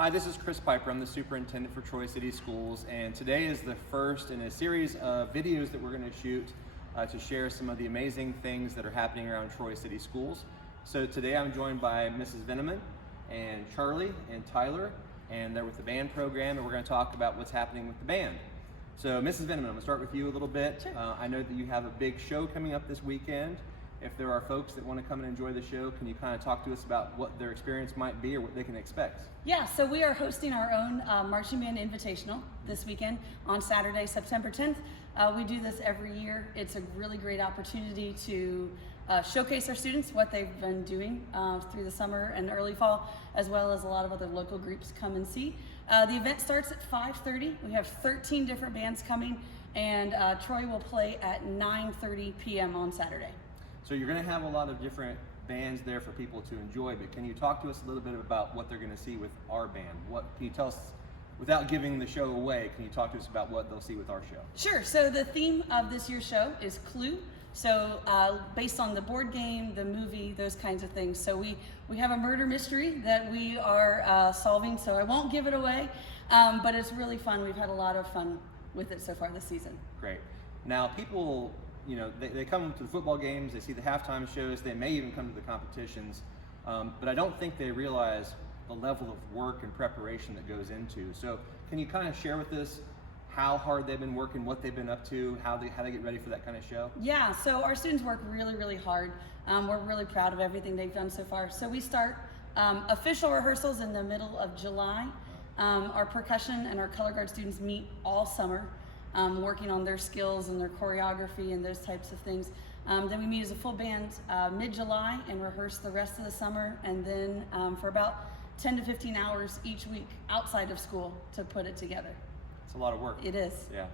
Hi, this is Chris Piper. I'm the superintendent for Troy City Schools, and today is the first in a series of videos that we're going to shoot to share some of the amazing things that are happening around Troy City Schools. So today I'm joined by Mrs. Venneman and Charlie and Tyler, and they're with the band program, and we're going to talk about what's happening with the band. So Mrs. Venneman, I'm going to start with you a little bit. Sure. I know that you have a big show coming up this weekend. If there are folks that want to come and enjoy the show, can you kind of talk to us about what their experience might be or what they can expect? Yeah, so we are hosting our own Marching Band Invitational this weekend on Saturday, September 10th. We do this every year. It's a really great opportunity to showcase our students, what they've been doing through the summer and early fall, as well as a lot of other local groups come and see. The event starts at 5:30. We have 13 different bands coming, and Troy will play at 9:30 p.m. on Saturday. So you're going to have a lot of different bands there for people to enjoy, but can you talk to us a little bit about what they're going to see with our band? What can you tell us, without giving the show away, can you talk to us about what they'll see with our show? Sure, so the theme of this year's show is Clue. So based on the board game, the movie, those kinds of things. So we have a murder mystery that we are solving, so I won't give it away, but it's really fun. We've had a lot of fun with it so far this season. Great. Now people, you know, they come to the football games, they see the halftime shows, they may even come to the competitions, but I don't think they realize the level of work and preparation that goes into. So can you kind of share with us how hard they've been working, what they've been up to, how they get ready for that kind of show? Yeah, so our students work really, really hard. We're really proud of everything they've done so far. So we start official rehearsals in the middle of July. Our percussion and our color guard students meet all summer, working on their skills and their choreography and those types of things. Then we meet as a full band mid-July and rehearse the rest of the summer, and then for about 10 to 15 hours each week outside of school to put it together. It's a lot of work. It is. Yeah.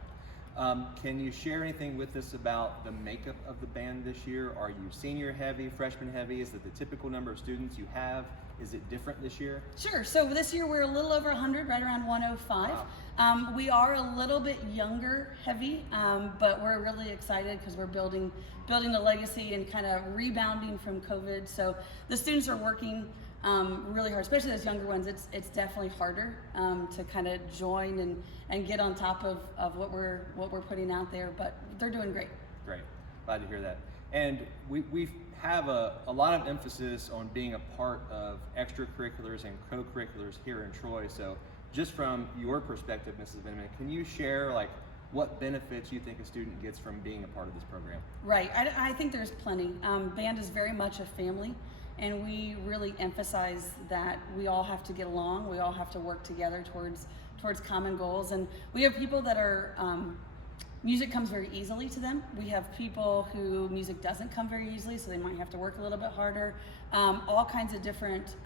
Can you share anything with us about the makeup of the band this year? Are you senior heavy, freshman heavy? Is it the typical number of students you have? Is it different this year? Sure. So this year we're a little over 100, right around 105. Wow. We are a little bit younger heavy, but we're really excited because we're building the legacy and kind of rebounding from COVID. So the students are working really hard, especially those younger ones. It's definitely harder to kind of join and get on top of what we're putting out there, but they're doing great. Great, glad to hear that. And we have a lot of emphasis on being a part of extracurriculars and co-curriculars here in Troy. So just from your perspective, Mrs. Venneman, can you share like what benefits you think a student gets from being a part of this program? Right, I think there's plenty. Band is very much a family, and we really emphasize that we all have to get along, we all have to work together towards common goals. And we have people that are, music comes very easily to them. We have people who music doesn't come very easily, so they might have to work a little bit harder. All kinds of different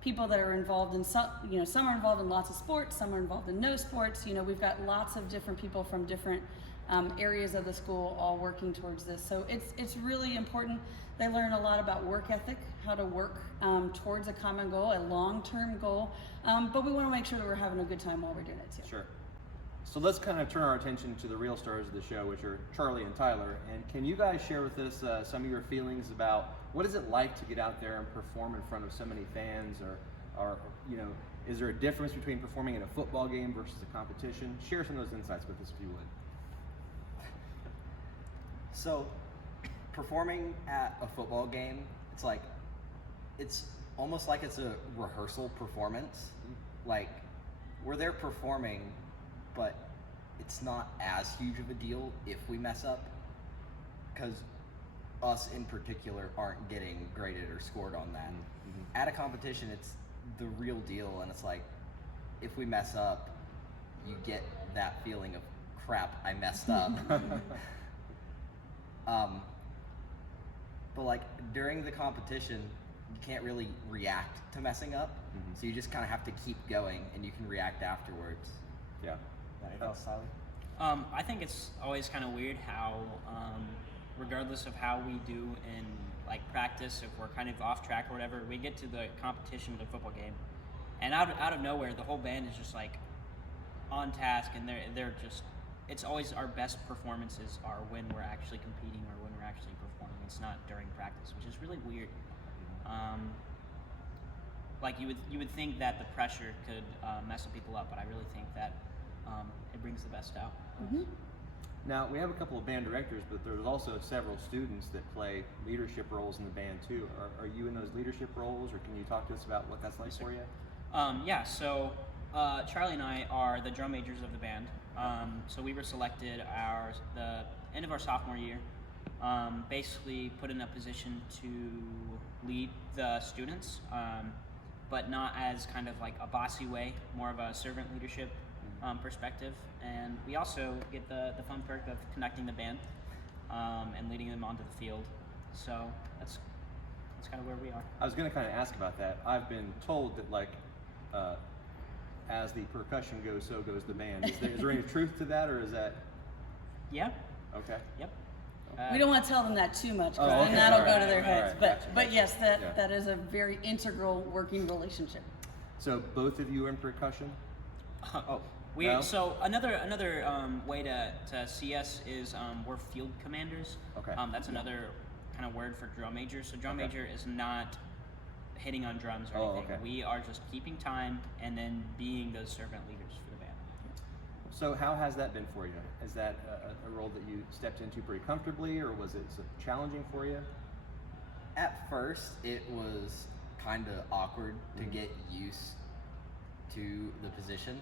people that are involved in some are involved in lots of sports, some are involved in no sports. You know, we've got lots of different people from different areas of the school all working towards this. So it's really important. They learn a lot about work ethic, how to work towards a common goal, a long-term goal. But we want to make sure that we're having a good time while we're doing it too. Sure. So let's kind of turn our attention to the real stars of the show, which are Charlie and Tyler. And can you guys share with us some of your feelings about what is it like to get out there and perform in front of so many fans, or you know, is there a difference between performing in a football game versus a competition? Share some of those insights with us if you would. So, performing at a football game, it's almost like it's a rehearsal performance. Like, we're there performing, but it's not as huge of a deal if we mess up, because us in particular aren't getting graded or scored on that. Mm-hmm. At a competition, it's the real deal, and it's like, if we mess up, you get that feeling of, crap, I messed up. But like during the competition, you can't really react to messing up, so you just kind of have to keep going, and you can react afterwards. Yeah. Anything else, Tyler? I think it's always kind of weird how, regardless of how we do in like practice, if we're kind of off track or whatever, we get to the competition of the football game, and out of nowhere, the whole band is just like on task, and they're just. It's always our best performances are when we're actually competing or when we're actually performing. It's not during practice, which is really weird. like you would think that the pressure could mess some people up, but I really think that it brings the best out. Now, we have a couple of band directors, but there's also several students that play leadership roles in the band too. Are you in those leadership roles, or can you talk to us about what that's like for you? Yeah, so Charlie and I are the drum majors of the band. So we were selected the end of our sophomore year, basically put in a position to lead the students, but not as kind of like a bossy way, more of a servant leadership perspective. And we also get the fun perk of conducting the band and leading them onto the field. So that's kind of where we are. I was going to kind of ask about that. I've been told that like as the percussion goes, so goes the band. Is there any truth to that, or is that? Yeah. Okay. Yep. We don't want to tell them that too much, because Oh, then okay. that'll All go right, to their all heads. right, But gotcha. yes, Yeah. that is a very integral working relationship. So both of you are in percussion? Oh, We no? so another way to see us is we're field commanders. Okay. That's another kind of word for drum major. So drum Okay. major is not hitting on drums or Oh, anything. okay. We are just keeping time and then being those servant leaders for the band. So how has that been for you? Is that a role that you stepped into pretty comfortably, or was it challenging for you? At first, it was kind of awkward to get used to the position.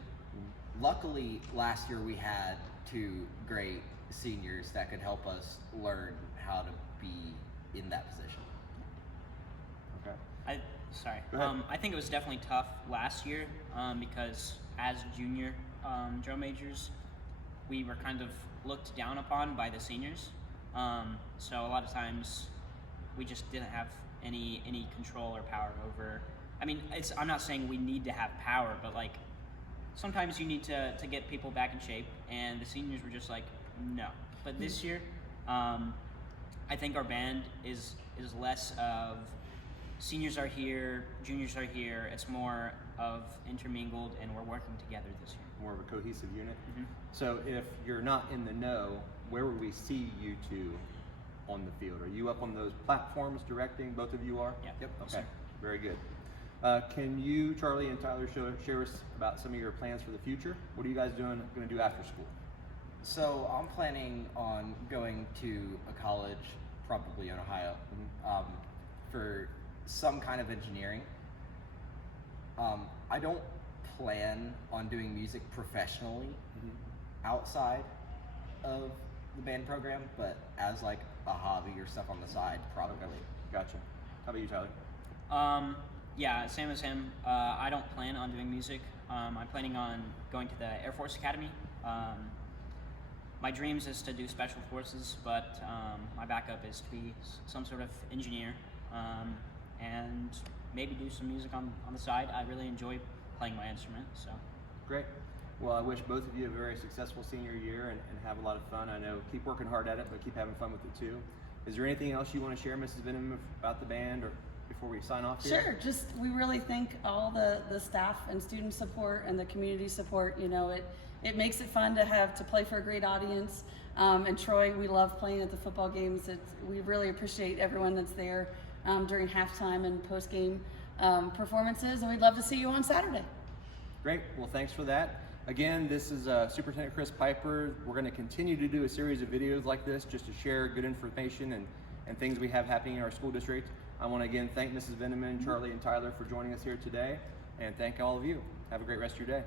Luckily, last year we had 2 great seniors that could help us learn how to be in that position. Okay. Go ahead. I think it was definitely tough last year because as junior drum majors, we were kind of looked down upon by the seniors. So a lot of times we just didn't have any control or power over. I mean, I'm not saying we need to have power, but like sometimes you need to get people back in shape, and the seniors were just like, no. But this year, I think our band is less of seniors are here, juniors are here. It's more of intermingled, and we're working together this year. More of a cohesive unit. Mhm. So if you're not in the know, where would we see you two on the field? Are you up on those platforms directing? Both of you are? Yeah. Yep. Yes, Okay. sir. Very good. Can you, Charlie and Tyler, share us about some of your plans for the future? What are you guys going to do after school? So I'm planning on going to a college, probably in Ohio, for some kind of engineering. I don't plan on doing music professionally outside of the band program, but as like a hobby or stuff on the side, probably. Gotcha. How about you, Tyler? Yeah, same as him. I don't plan on doing music. I'm planning on going to the Air Force Academy. My dreams is to do special forces, but my backup is to be some sort of engineer and maybe do some music on the side. I really enjoy playing my instrument, so. Great. Well, I wish both of you a very successful senior year and have a lot of fun. I know, keep working hard at it, but keep having fun with it too. Is there anything else you want to share, Mrs. Venneman, about the band, or before we sign off here? Sure, just we really thank all the staff and student support and the community support. You know, it makes it fun to play for a great audience. And Troy, we love playing at the football games. We really appreciate everyone that's there during halftime and post-game performances, and we'd love to see you on Saturday. Great. Well, thanks for that. Again, this is Superintendent Chris Piper. We're going to continue to do a series of videos like this just to share good information and things we have happening in our school district. I want to again thank Mrs. Venneman, Charlie, and Tyler for joining us here today, and thank all of you. Have a great rest of your day.